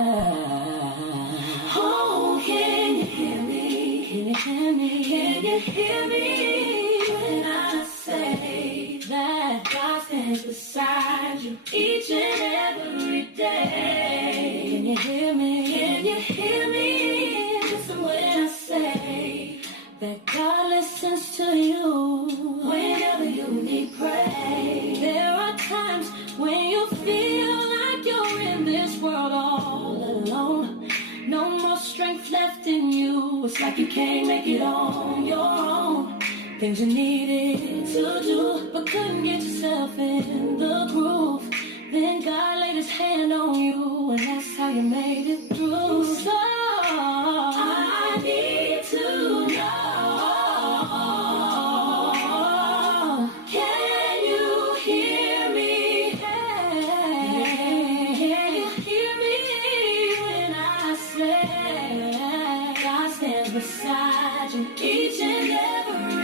Oh, can you hear me? Can you hear me? Can you hear me when I say that God stands beside you each and every day? Can you hear me? Can you hear me? Listen when I say that God listens to you whenever you need praise. There are times when you feel like you're in this world all alone. No more strength left in you. It's like you can't make it on your own. Things you needed to do, but couldn't get yourself in the groove. Then God laid his hand on you, and that's how you made it through. So I need to know, can you hear me? Can you hear me when I say God stands beside you each and every